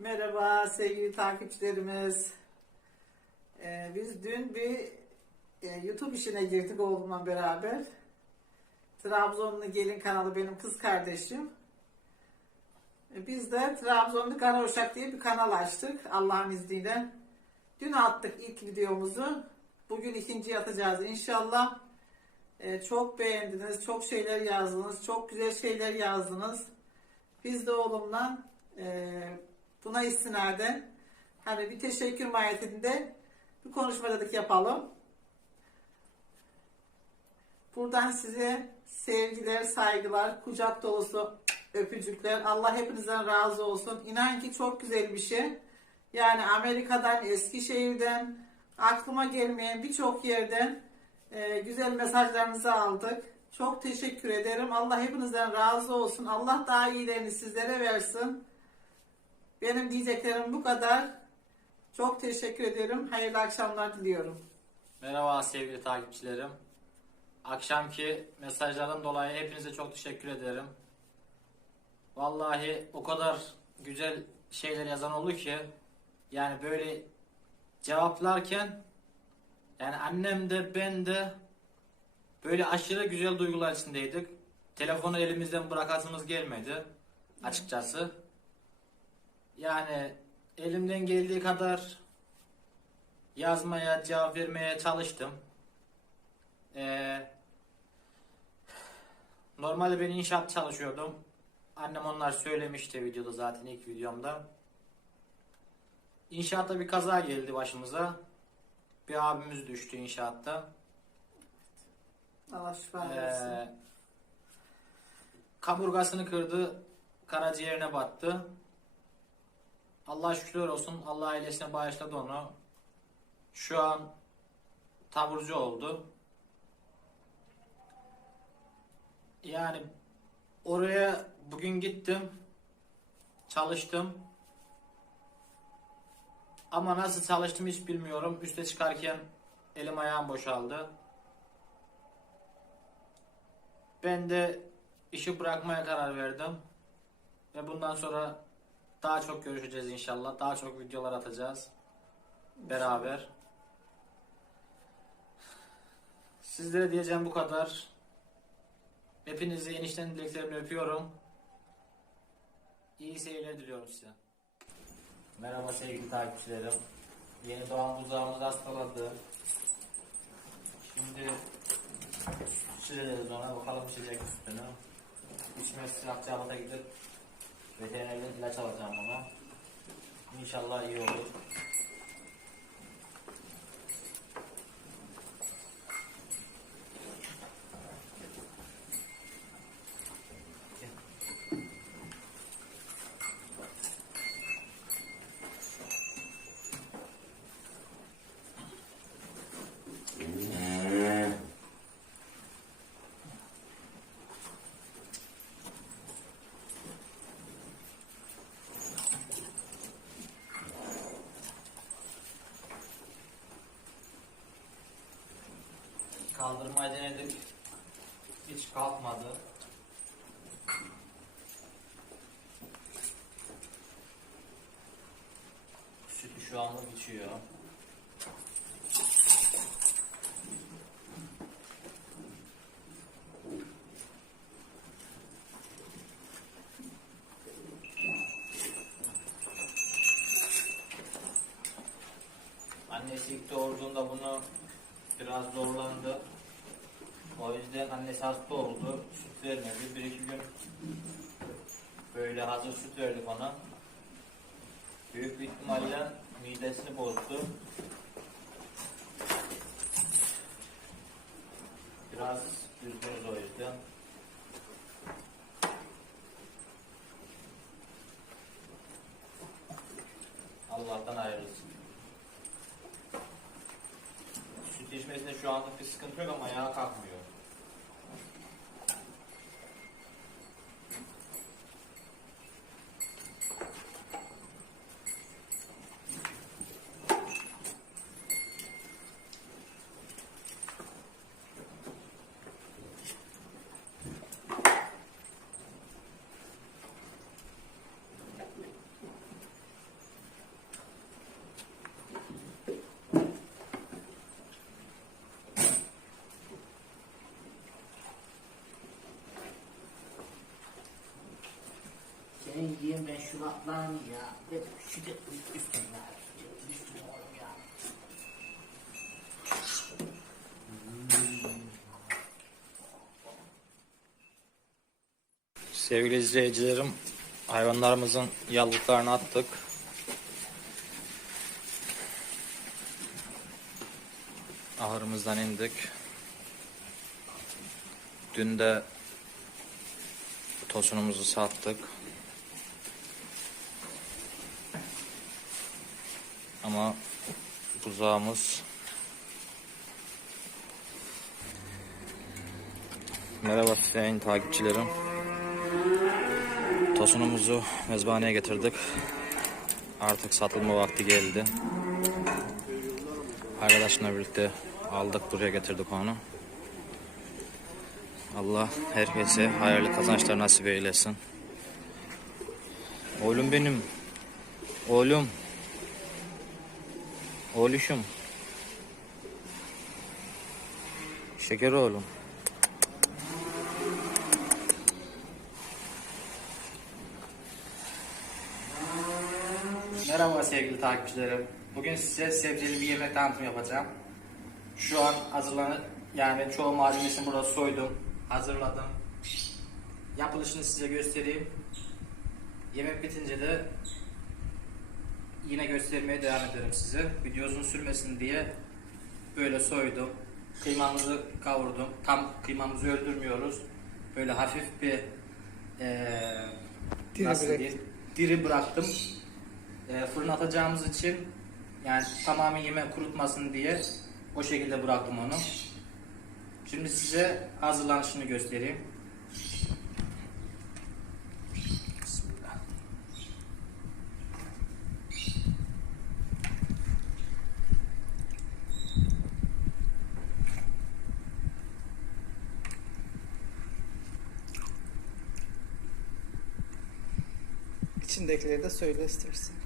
Merhaba sevgili takipçilerimiz. Ee, biz dün bir e, YouTube işine girdik oğlumla beraber. Trabzonlu Gelin kanalı benim kız kardeşim. E, Biz de Trabzonlu Kara Uşak diye bir kanal açtık Allah'ın izniyle. Dün attık ilk videomuzu. Bugün ikinci atacağız inşallah. E, çok beğendiniz, çok şeyler yazdınız, çok güzel şeyler yazdınız. Biz de oğlumla e, buna istinaden hani bir teşekkür mahiyetinde bir konuşma dedik yapalım. Buradan size sevgiler, saygılar, kucak dolusu öpücükler. Allah hepinizden razı olsun. İnan ki çok güzel bir şey. Yani Amerika'dan, Eskişehir'den, aklıma gelmeyen birçok yerden e, güzel mesajlarınızı aldık. Çok teşekkür ederim. Allah hepinizden razı olsun. Allah daha iyilerini sizlere versin. Benim diyeceklerim bu kadar. Çok teşekkür ederim. Hayırlı akşamlar diliyorum. Merhaba sevgili takipçilerim. Akşamki mesajlardan dolayı hepinize çok teşekkür ederim. Vallahi o kadar güzel şeyler yazan oldu ki yani böyle cevaplarken yani annem de ben de böyle aşırı güzel duygular içindeydik. Telefonu elimizden bırakasımız gelmedi açıkçası. Yani elimden geldiği kadar yazmaya, cevap vermeye çalıştım. Ee, normalde ben inşaat çalışıyordum. Annem onlar söylemişti videoda zaten ilk videomda. İnşaatta bir kaza geldi başımıza. Bir abimiz düştü inşaatta. Allah şifa versin. Ee, kaburgasını kırdı, karaciğerine battı. Allah şükürler olsun. Allah ailesine bağışladı onu. Şu an taburcu oldu. Yani oraya bugün gittim. Çalıştım. Ama nasıl çalıştım hiç bilmiyorum. Üste çıkarken elim ayağım boşaldı. Ben de işi bırakmaya karar verdim. Ve bundan sonra daha çok görüşeceğiz inşallah. Daha çok videolar atacağız. Beraber. Sizlere diyeceğim bu kadar. Hepinizi enişten dileklerimle öpüyorum. İyi seyirler diliyorum size. Merhaba sevgili takipçilerim. Yeni doğan buzağımız hastaladı. Şimdi süt ona bakalım içecek sütünü. İçmesi sıcakçalıda gidip veterinerden ilaç alacağım ona. İnşallah iyi olur. Kaldırmayı denedik. Hiç kalkmadı. Sütü şu anda içiyor. Annesi ilk doğurduğunda bunu biraz zorlandı. O yüzden annesi hasta oldu. Süt vermedi. Bir iki gün böyle hazır süt verdik ona. Büyük bir ihtimalle midesini bozdu. Biraz üzgünüz o yüzden. Allah'tan ayrılsın. Süt içmesinde şu anlık bir sıkıntı yok ama ayağa kalkmıyor. Lan ya. Şu de üstüne. Üstüne oğlum ya. Sevgili izleyicilerim, hayvanlarımızın yallıklarını attık. Ahırımızdan indik. Dün de tosunumuzu sattık. Ama buzağımız Merhaba sayın takipçilerim. Tosunumuzu mezbaneye getirdik. Artık satılma vakti geldi. Arkadaşımla birlikte aldık buraya getirdik onu. Allah herkese hayırlı kazançlar nasip eylesin. Oğlum benim. Oğlum. Oğluşum. Şeker oğlum. Merhaba sevgili takipçilerim. Bugün size sebzeli bir yemek tanıtımı yapacağım. Şu an hazırlanı yani çoğu malzemesini burada soydum, hazırladım. Yapılışını size göstereyim. Yemek bitince de yine göstermeye devam ederim size. Video uzun sürmesin diye böyle soydum. Kıymamızı kavurdum. Tam kıymamızı öldürmüyoruz. Böyle hafif bir eee Diri nasıl bırak- diyeyim, diri bıraktım. Eee fırına atacağımız için yani tamamen yemek kurutmasın diye o şekilde bıraktım onu. Şimdi size hazırlanışını göstereyim. İçindekileri de söyle istersen.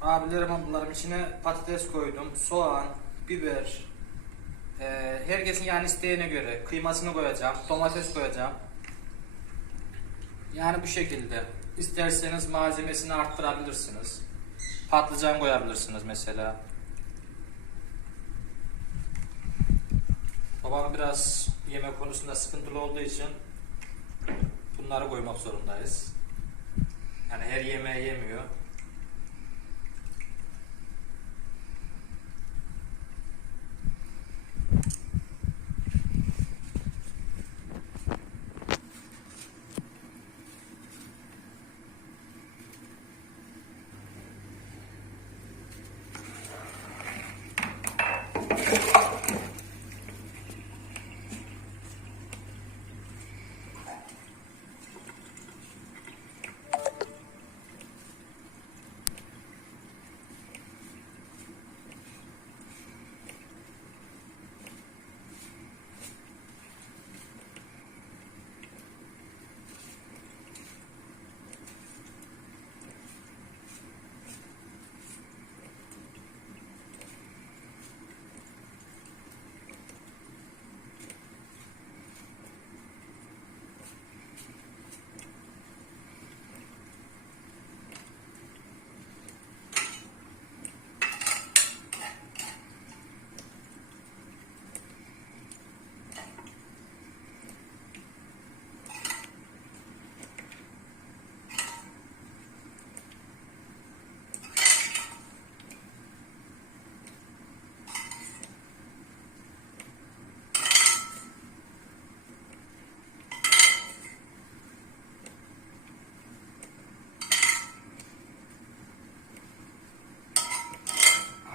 Abilerim ablalarım içine patates koydum, soğan, biber, eee, herkesin yani isteğine göre kıymasını koyacağım, domates koyacağım. Yani bu şekilde. İsterseniz malzemesini arttırabilirsiniz. Patlıcan koyabilirsiniz mesela. Babam biraz yemek konusunda sıkıntılı olduğu için bunları koymak zorundayız. Yani her yemeği yemiyor.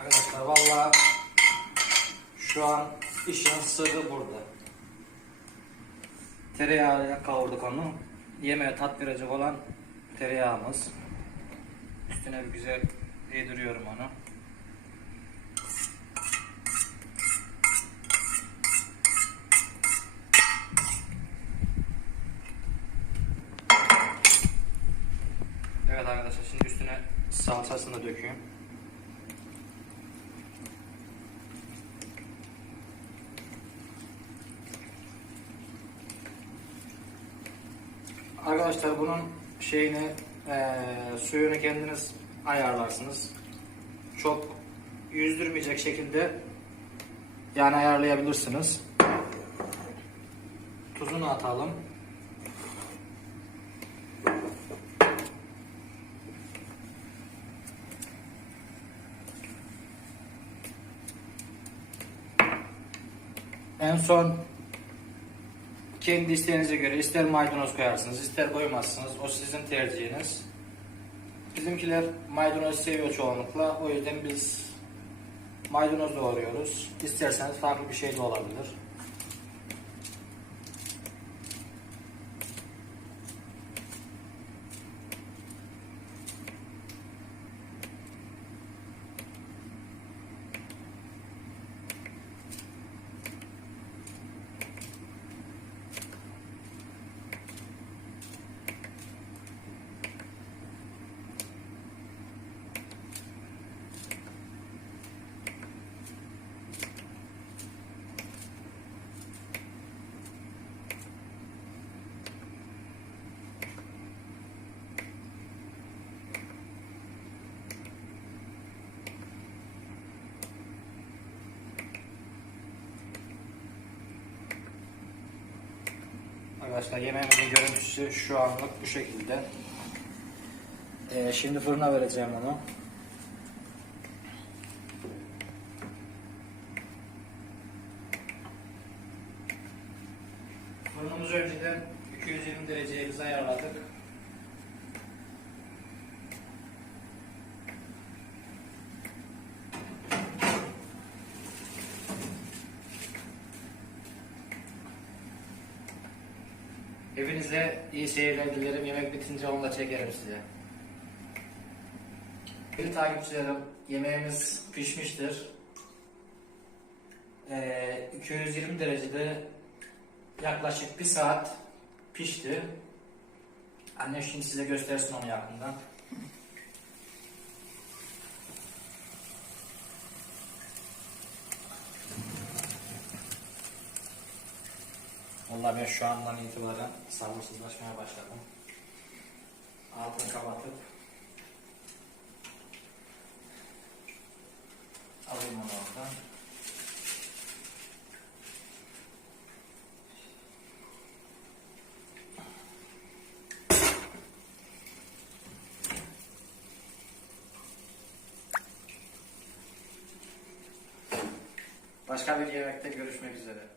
Arkadaşlar valla şu an işin sırrı burada. Tereyağıyla kavurduk onu. Yemeğe tat verecek olan tereyağımız. Üstüne bir güzel yediriyorum onu. Evet arkadaşlar şimdi üstüne salçasını döküyorum. Arkadaşlar bunun şeyini eee, suyunu kendiniz ayarlarsınız. Çok yüzdürmeyecek şekilde yani ayarlayabilirsiniz. Tuzunu atalım. En son kendi isteğinize göre ister maydanoz koyarsınız, ister koymazsınız. O sizin tercihiniz. Bizimkiler maydanoz seviyor çoğunlukla. O yüzden biz maydanoz doğruyoruz. İsterseniz farklı bir şey de olabilir. Arkadaşlar yemeğimizin görüntüsü şu anlık bu şekilde. Ee, şimdi fırına vereceğim onu. Fırınımızı önceden 220 dereceye biz ayarladık. Hepinize iyi seyirler dilerim. Yemek bitince onu da çekerim size. Bir takipçilerim, yemeğimiz pişmiştir. Ee, 220 derecede yaklaşık bir saat pişti. Annem şimdi size göstersin onu yakından. Vallahi ben şu andan itibaren sabırsızlaşmaya başladım. Altını kapatıp alayım onu oradan. Başka bir yemekte görüşmek üzere.